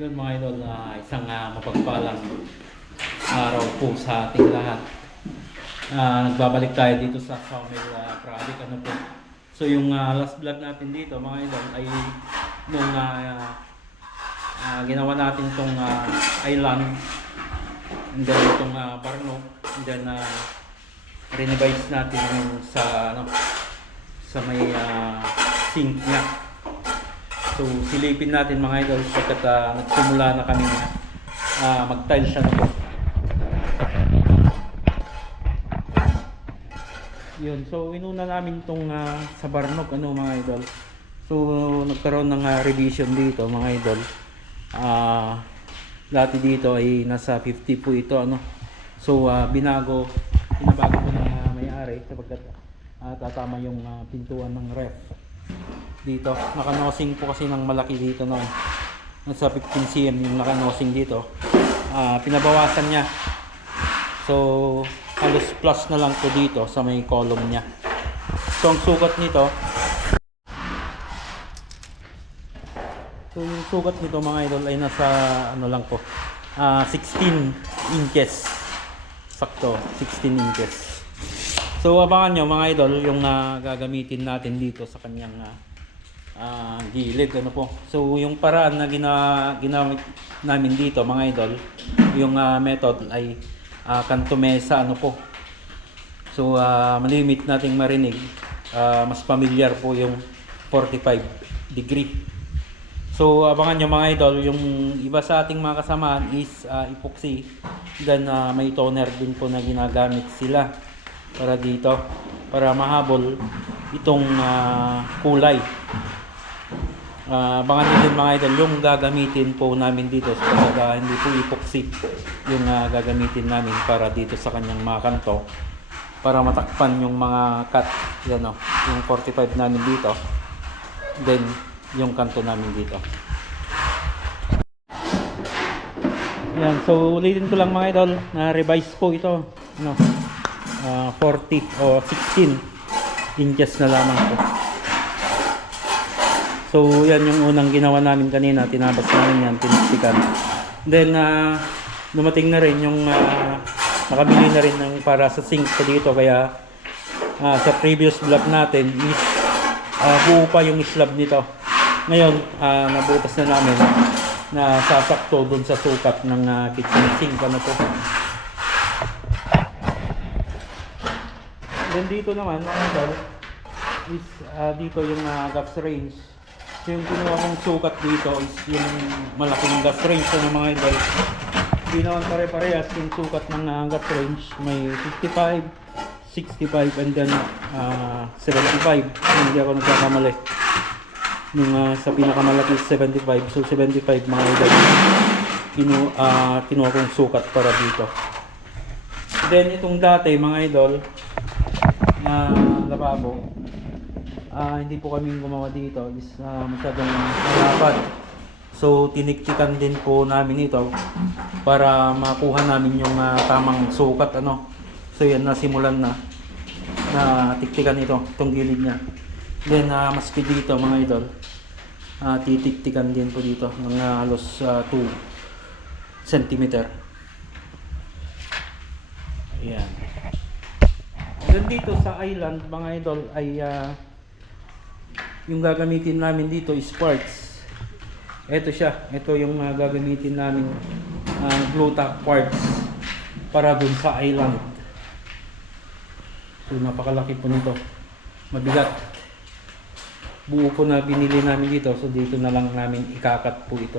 Yun mga idol, isang mapagpalang araw po sa ating lahat. Nagbabalik tayo dito sa Sawmill Project. Ano po? So yung last vlog natin dito mga idol ay nung ginawa natin itong island, and then itong Barno, and then revise natin yung sa may sink niya. So silipin natin mga idol pagkat nagsimula na kami mag-tiles na po. Yun, so inuna namin itong sa Barnog mga idol. So nagkaroon ng revision dito mga idol. Dati dito ay nasa 50 po ito So pinabago ko ng may-ari sapagkat tatama yung pintuan ng ref dito. Nakanosing po kasi ng malaki dito noon. Nasa 15 cm yung nakanosing dito. Pinabawasan niya. So halos plus na lang po dito sa may column niya. So ang sukat nito, yung sukat nito mga idol ay nasa lang po, 16 inches. Sakto, 16 inches. So abangan nyo mga idol yung gagamitin natin dito sa kanyang gilid po. So yung paraan na ginamit namin dito mga idol, yung method ay kanto mesa po. So malimit nating marinig, mas familiar po yung 45 degree. So abangan nyo mga idol, yung iba sa ating mga kasamaan is epoxy, then may toner din po na ginagamit sila para dito, para mahabol itong kulay. Abangan nyo din mga idol yung gagamitin po namin dito, so hindi po epoxy yung gagamitin namin para dito sa kanyang mga kanto, para matakpan yung mga cut yan, yung 45 namin dito, then yung kanto namin dito. Yan, so ulitin ko lang mga idol, na revise po ito 40 o 16 inches na lamang po. So yan yung unang ginawa namin kanina, tinabas namin yan, tinistikan. Then dumating na rin yung nakabili na rin ng para sa sink po dito, kaya sa previous vlog natin is buo pa yung slab nito. Ngayon nabutas na namin na sasakto dun sa sukat ng kitchen sink po. Then dito naman mga idol is dito yung gas range. So yung kinuha kong sukat dito is yung malaking gas range mga idol. Hindi naman pare-parehas yung sukat ng gas range. May 55, 65 and then 75. Hindi ako nagkakamali. Nung sa pinakamalaki is 75. So 75 mga idol kinuha kong sukat para dito. Then itong dati mga idol na lababo, hindi po kami gumawa dito, is masyadong malapad. So tiniktikan din po namin ito para makuha namin yung tamang sukat So yan, nasimulan na tiktikan ito, itong gilid niya. Then maski dito mga idol, titiktikan din po dito ng halos 2 cm. Ayan. Then dito sa island mga idol ay yung gagamitin namin dito is quartz. Ito siya, ito yung gagamitin namin glue tack quartz para dun sa island. So napakalaki po nito, mabigat. Buo po na binili namin dito, so dito na lang namin ikakat po ito.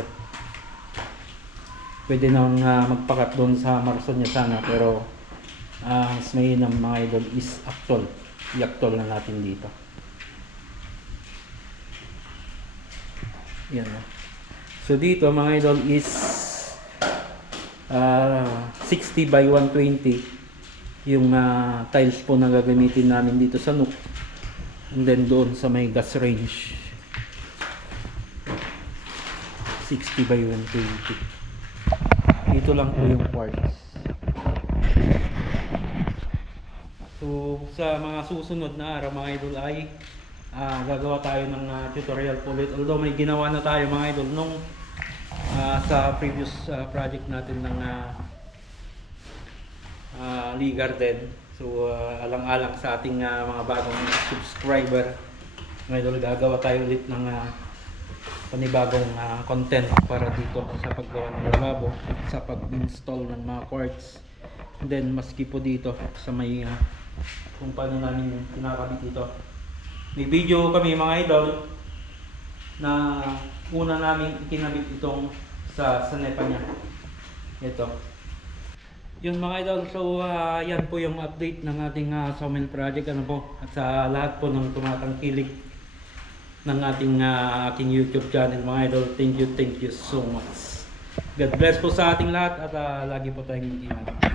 Pwede nang magpakat doon sa Marson niya sana, pero mas mainam mga idol is actual. I-actual na natin dito. Yan. So dito mga idol is 60 by 120 yung tiles po na gagamitin namin dito sa nook. And then doon sa may gas range 60 by 120. Dito lang po yung quartz. So sa mga susunod na araw mga idol ay gagawa tayo ng tutorial po ulit. Although may ginawa na tayo mga idol nung sa previous project natin ng Lee Garden. So alang-alang sa ating mga bagong subscriber, ngayon gagawa tayo ulit ng panibagong content para dito sa paggawa ng lababo, sa pag-install ng mga quartz. And then maski po dito sa may kung paano namin kinakabit dito. May video kami mga idol na una namin ikinabit itong sa nepa niya. Ito. Yun mga idol, so yan po yung update ng ating sawmill project, ano po, at sa lahat po ng tumatangkilik ng aking YouTube channel mga idol. Thank you so much. God bless po sa ating lahat at lagi po tayong mag-ingat.